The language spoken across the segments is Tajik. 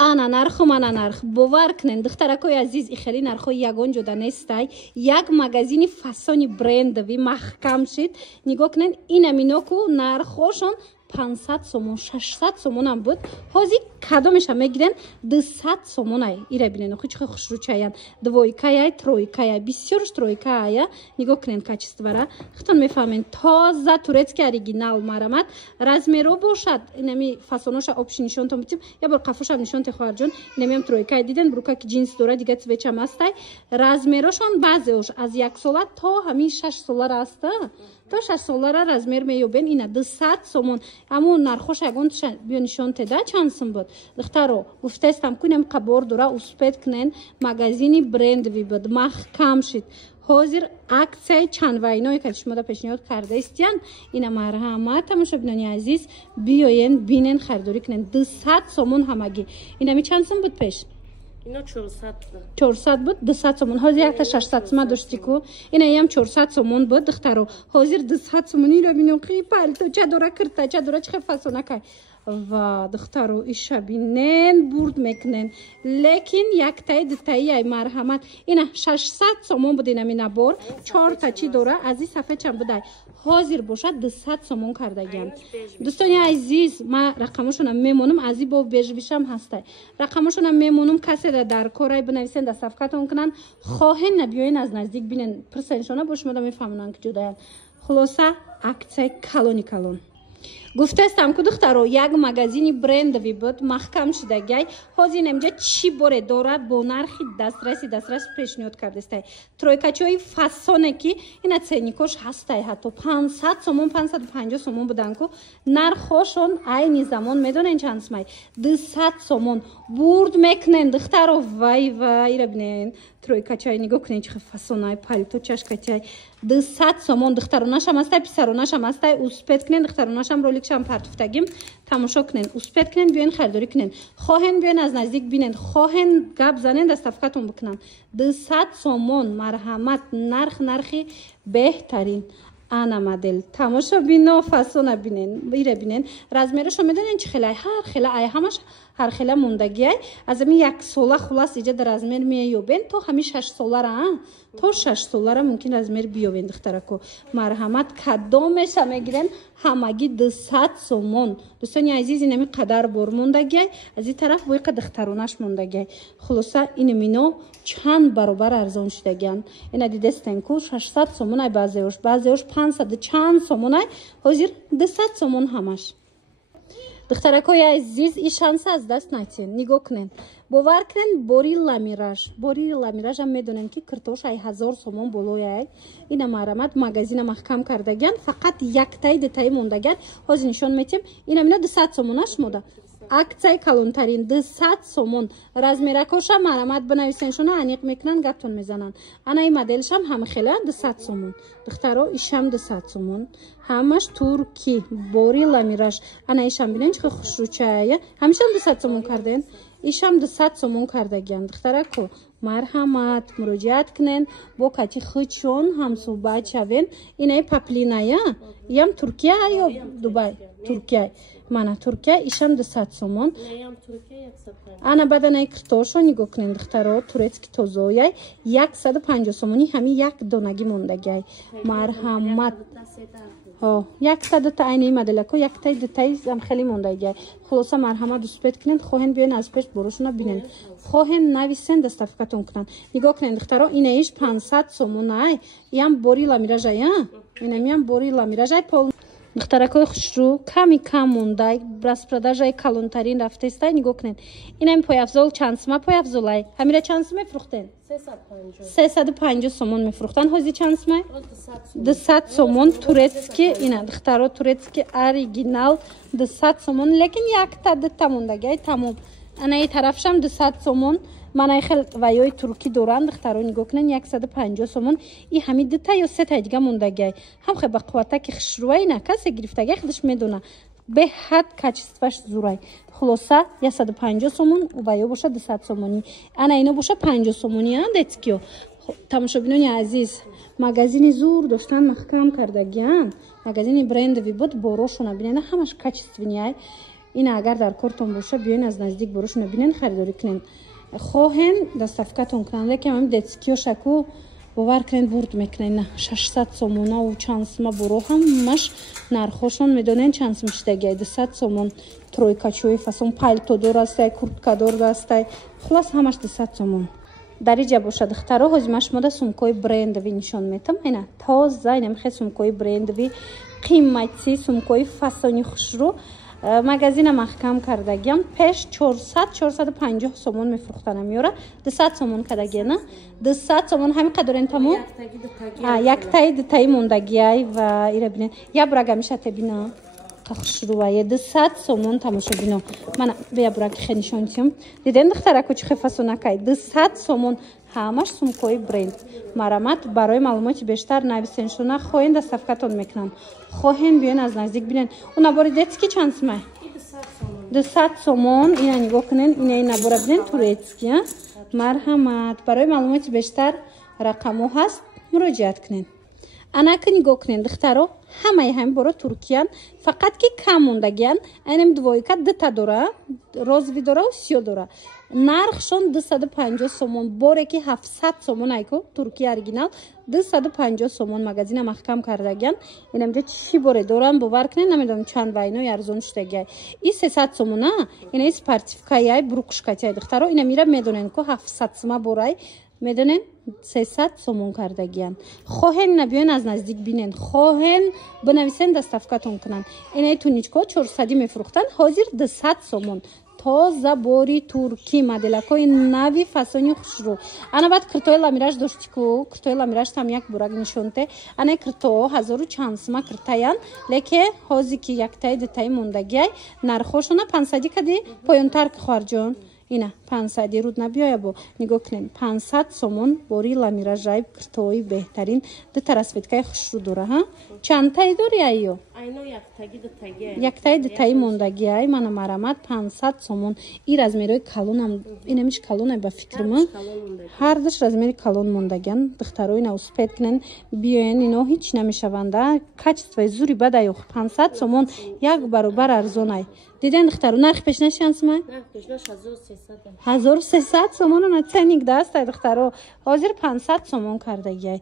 ана нарху мана нарх бовар кунед духтаракои азиз и хели нархои ягон ҷода нестай як магазини фасони брендови маҳкам шид нигоҳ кунед инаминоку нархошон 500 сомон 600 сомон ам буд ҳозир кадомеша мегирен 200 сомон ай ира бинен хучи хушручаян двойкая тройкая бисёрш тройкая нигоҳ кунен качествора хитон мефаҳмен тоза турецки оригинал марамат размеро бошад инами фасоноша обши нишонтон бутим я бор қафоша нишонте хоҳарҷон инамиам тройкая диден брукаки джинс дора дига цвечам астай размерошон баъзеош аз 1 сола то ҳамин 6 солара аста то 6 солара размер меёбен ина 200 сомон аммо нархош ягон биё нишонте да чанд сум буд духтаро гуфтестам кунем қабор дора успед кунен магазини брендови буд маҳкам шид ҳозир аксияи чандвайное ки шумо да пешниҳод кардаистиян ина марҳамат тамошобинони азиз биёен бинен харидорӣ кунен 200 сомон ҳамагӣ инами чанд сум буд пеш Ино 400 буд 200 сомон ҳозир якта 600 сума доштику ина ям 400 сомон буд духтаро ҳозир 200 сомони рабиноқи палточа дора киртача дора чихе фасонакай ва духтаро иша бинен бурд мекунен лекин яктаи дутаи ай марҳамат ина 600 сомон буд инами набор 4 та чи дора аз ин сафед чанд будай ҳозир бошад 200 сомон кардагиам дӯстони азиз ма рақамошонам мемонам аз ин боб бежвишам ҳастай рақамошонам мемонам касе дар корай бинависен да сафкатон кунан хоҳен набиёен аз наздик бинен пирсеншона бошмода мефаҳмонанд ки ҷудаян хулоса аксияи калони калон гуфтестам ки духтаро як магазини брендови буд маҳкам шидагай ҳозир намҷа чӣ боре дорад бо нархи дастраси пешниҳод кардестай тройкачои фасоне ки ина ценникош ҳастай ҳатто 500 сомон 550 сомон будан ку нархошон айни замон медонен чанд сумай 200 сомон бурд мекунен духтаро вай ира бинен тройкачай нигоҳ кунен чихе фасонай палто чашкатяй 200 сомон духтаронашам астай писаронашам астай успед кунен духтаронашам роликшам партуфтагим тамошо кунен успед кунен биёен харидорӣ кунен хоҳен биёен аз наздик бинен хоҳен гап занен дастафкатон бикунан 200 сомон марҳамат нархи беҳтарин ана модель тамошо бино фасона бинен ира бинен размерошо медонен чӣ хелай ҳар хела ай ҳамаш ҳар хела мондагиай аз ами 1 сола хулас иҷа размер меёбен то ҳами 6 солара то 6 солара мумкин размер биёбен духтарако марҳамат кадомеша мегирен ҳамагӣ 200 сомон дӯстони азиз инами қадар бор мондагиай аз ин тараф боиқа духтаронаш мондагиай хулоса инамино чанд баробар арзон шидагиан ина дидестенку 600 сомон ай баъзеош 500 чанд сомон ай ҳозир 200 сомон ҳамаш духтаракои азиз ин шанса аз даст натиҳен нигоҳ кунен бовар кунен бори ламиражам медонен ки киртош ай 1000 сомон болояй ина марамат магазина маҳкам кардагиан фақат яктаи детаи мондагиан ҳозир нишон метиҳем инамино 200 сомонаш мода аксияи калонтарин 200 сомон размеракоша марамат бинависеншона аниқ мекунанд гаптон мезананд ана ин моделшам ҳамихела 200 сомон духтаро ишам 200 сомон ҳамаш турки бори ламираш ана ишам бинен чихе хушручая ҳамишам 200 сомон карден ишам 200 сомон кардагиан духтарако марҳамат муроҷиат кунен бо кати худшон ҳамсӯҳбат шавен инаи паплиная иям туркия ё дубай туркия мана туркия ишам 200 сомон ана баданаи киртошо нигоҳ кунен духтаро турецки тозояй 150 сомони ҳами як донагӣ мондагиай марҳамат 100 та айни моделако яктаи дутаи зам хели мондагиай хулоса марҳамат успед кунен хоҳен биёен аз пеш борошона бинен хоҳен нависен дастафкатон кунанд нигоҳ кунен духтаро инаиш 500 сомон ай иам бори ламиражай инамиам бори ламиражай пол духтаракои хушрӯ ками кам мондай распродажаи калонтарин рафтестай нигоҳ кунен инами пояфзол чанд сума пояфзолай ҳамира чанд сум мефурӯхтен 350 сомон мефурӯхтан ҳозир чанд сумай 200 сомон турецки ина духтаро турецки оригинал 200 сомон лекин якта дута мондагиай тамом анаи тарафшам 200 сомон манай хел ваёи туркӣ доранд духтаро нигоҳ кунен 150 сомон и ҳами дута ё сета дига мондагиай ҳам хе ба қувватаки хишрӯай на касе гирифтагиай худаш медона беҳад качестваш зурай хулоса 150 сомон ваё боша 200 сомони ана ино боша 50 сомони детскиё тамошобинони азиз магазини зур доштан маҳкам кардагиан магазини брендови буд борошона бинена ҳамаш качественияй ина агар дар кортон боша биёин аз наздик барошона бинен харидорӣ кунен. хоҳен доставкатон кунанд, лекин ҳамин детскиёшаку бовар кунен бурд мекунен. 600 сомонаву чанд сима буро ҳамаш нархошон медонен чанд сим шидагиай 200 сомон тройкачои фасон пальтодор астай, курткадор астай, хулас ҳамаш 200 сомон. дариҷа боша духтаро ҳозир ма шумода сумкои брендови нишон метам. ина тоза ина мехе сумкои брендови қимати сумкои фасони хушрӯ магазина маҳкам кардагиам пеш 400-450 сомон мефурӯхтанам ёра 200 сомон кадагиана 200 сомон ҳамин қадорен тамо яктаи дутаи мондагиай ва ира бинен я бурага мешате бина хушрӯае 200 сомон тамошо бино мана бия бурак хе нишонтиям диден духтараку чихе фасонакай 200 сомон ҳамаш сумкои бренд марамат барои маълумоти бештар нависен шуна хоҳен доставкатон мекунам хоҳен биён аз наздик бинен у набори детски чанд симай 200 сомон ина нигоҳ кунен ина набора бинен турецки марҳамат барои маълумоти бештар рақамо ҳаст муроҷиат кунен анака нигоҳ кунен духтаро ҳамаи ҳамин бора туркиян фақат ки кам мондагиян айнам двоика дута дора розови дораву сиё дора нархшон 250 сомон боре ки 700 сомон айко туркия оригинал 250 сомон магазина маҳкам кардагиян инамҷо чӣ боре доран бовар кунен намедонам чанд вайнои арзон шудагиай и 300 сомона инаи спартифкаяй брукшкатяй духтаро ина мира медонен ко 700 сима борай медонен 300 сомон кардагиян хоҳен ина биён аз наздик бинен хоҳен бинависен доставкатон кунанд инаи туничко 400 мефурӯхтанд ҳозир 200 сомон тоза бори турки моделакои нави фасони хушрӯ ана баъд куртои ламираш доштику куртои ламираш там як бурак нишонте ана куртоо 1000 чанд сима куртаян леке ҳози ки яктаи дутаи мондагиай нархошона 500 кади поёнтар ки хоҳарҷон ина 500 руд набиёя бо нигоҳ кунем 500 сомон бори ламира жайб куртои беҳтарин дута расветкаи хушрӯ дора ҳа чандтаи дори айё яктаи дутаи мондагиай мана марамат 500 сомон и размерои калонам инамиш калонай ба фикрма ҳар душ размери калон мондагиан духтаро ина успед кунен биёен ино ҳеҷ намешаванда качествои зури бадаё 500 сомон як баробар арзонай диден духтаро нархи пешнаш чанд симай 1300 сомон на ценник дастай духтаро ҳозир 500 сомон кардагиай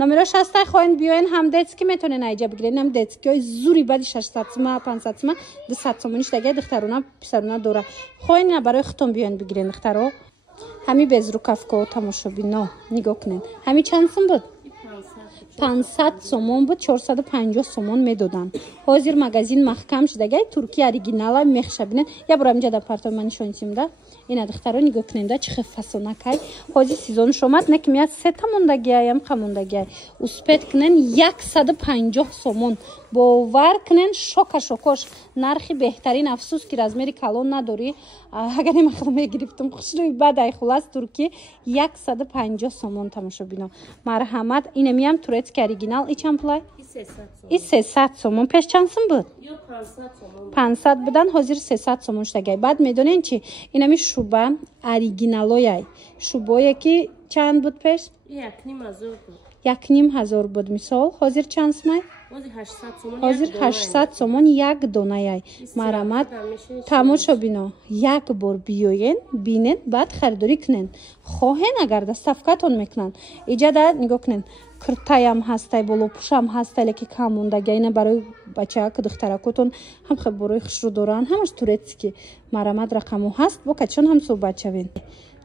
номерош ҳастай хоҳен биёен ҳам детски метонен айҷа бигирен ҳам детскиҳои зури бади 600 сима 500 сима 200 сомони шудагиай духтарона писарона дора хоҳен ина барои хутон биёен бигирен духтаро ҳами безрукавко тамошобино нигоҳ кунен ҳами чанд сум буд 500 сомон буд 450 сомон медоданд ҳозир магазин маҳкам шудагиай турки оригинала мехшабинен я бора инҷа дар партои ман нишонтимда ина духтаро нигоҳ куненда чихе фасонакай ҳозир сезонш омад неким я сета мондагиай ям хамондагиай успед кунен 150 сомон бовар кунен шока шокош нархи беҳтарин афсус ки размери калон надорӣ агар немахудам мегирифтам хушрӯи бадай хулас турки 150 сомон тамошобино марҳамат ина миям турецки оригинал и чанд пулай и 300 сомон пеш чанд сум буд 500 будан ҳозир 300 сомон шудагиай баъд медонен чи инами шуба оригиналояй шубое ки чанд буд пеш 1500 буд мисол ҳозир чанд сумай ҳозир 800 сомон як донаяй марамат тамошо бино як бор биёен бинен баъд харидорӣ кунен хоҳен агар доставкатон мекунанд иҷада нигоҳ кунен куртаям ҳастай болопӯшам ҳастай леки кам мондагиай ина барои бачааку духтаракотон ҳам хел борои хушрӯ доранд ҳамаш турецки марамат рақамо ҳаст бо качон ҳам суҳбат шавем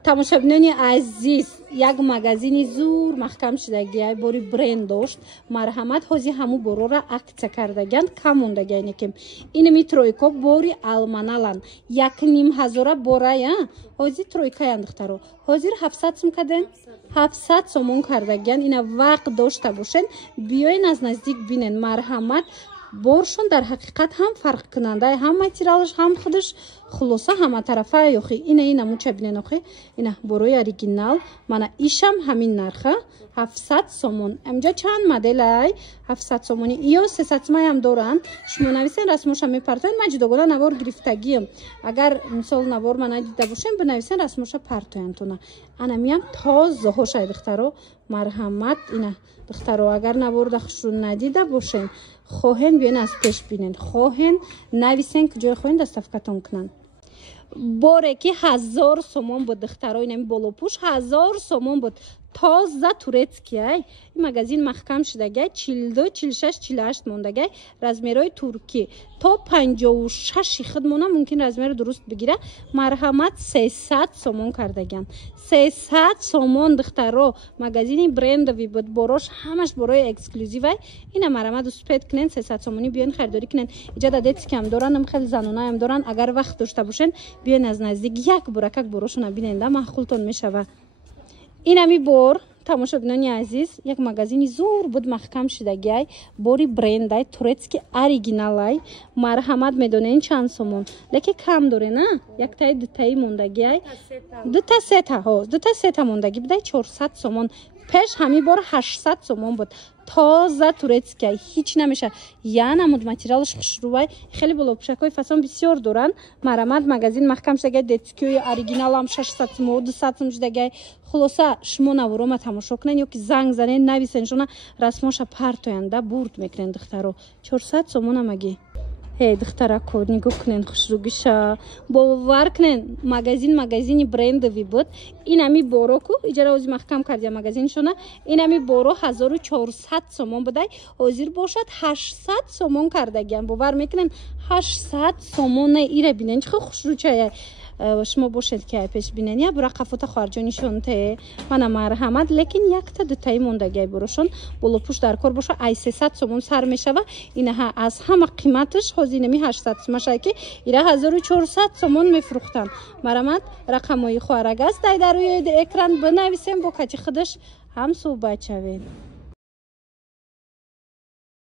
тамошобинони азиз як магазини зур маҳкам шудагиай бори бренд дошт марҳамат ҳозир ҳаму борора аксия кардагианд кам мондагиай некем инами тройко бори алманалан 1500 борая ҳозир тройкаян духтаро ҳозир 700 сум каден 700 сомон кардагиан ина вақт дошта бошен биёен аз наздик бинен марҳамат боршон дар ҳақиқат ҳам фарқкунандаи ҳам материалаш ҳам худаш хулоса ҳама тарафа ёхи ина муча бинен охи ина борои оригинал мана ишам ҳамин нарха 700 сомон амҷа чанд модель ай 700 сомони иё 300 сомон ам доранд шумо нависен расмоша мепартоен ман ҷудогона навор гирифтагием агар мисол навор ман надида бошем бинависен расмоша партоянтона ана миям тозаҳо шай духтаро марҳамат ина духтаро агар навор дахшро надида бошен хоҳен биён аз пеш бинен хоҳен нависен куҷои хоҳен доставкатон кунанд боре ки 1000 сомон буд духтаро инами болопӯш 1000 сомон буд тоза турецкий ай ин магазин маҳкам шудагай 42 46 48 мондагай размерои туркӣ то 56 худ мона мумкин размери дуруст бигира марҳамат 300 сомон кардаган 300 сомон духтаро магазини брендови буд борош ҳамаш борои эксклюзив ай ина марҳамат успед кунен 300 сомони биён харидорӣ кунен иҷода детски ам доранд хеле занонаам доранд агар вақт дошта бошен биён аз наздик як буракак борошона биненда маъқултон мешава инами бор тамошобинони азиз як магазини зур буд маҳкам шудагиай бори брендай турецки оригиналай марҳамат медонен чанд сомон леки кам доре на яктаи дутаи мондагиай дута сета мондаги будай 400 сомон пеш ҳами бор 800 сомон буд тоза турецкий ҳеч намеша я намуд материалш хушрӯвай хеле болопӯшакҳои фасон бисёр доранд марҳамат магазин маҳкам шудагай детскиёи оригиналам 600 сомон 200 сомон шудагай хулоса шумо наворома тамошо кунен ё ки занг занен нависен шона расмоша партоянда бурд мекунен духтаро 400 сомон амаги духтарако нигоҳ кунен хушрӯгиша бовар кунен магазини брендови буд инами бороку иҷара ҳозир маҳкам кардия магазиншона инами боро 1400 сомон будай ҳозир бошад 800 сомон кардагиам бовар мекунен 800 сомон ира бинен чихо хушрӯчая шумо бошед ки ай пеш бинен я бурақафота хоҳарҷонишонте мана марҳамат лекин якта дутаи мондагиай борошон болопӯш дар кор боша ай 300 сомон сар мешава инаҳа аз ҳама қиматаш ҳозир инами 800 сомашай ки ира 1400 сомон мефурӯхтанд марҳамат рақамҳои хоҳарагас дай дар рӯи экран бинависем бо кати худаш ҳам суҳбат шавем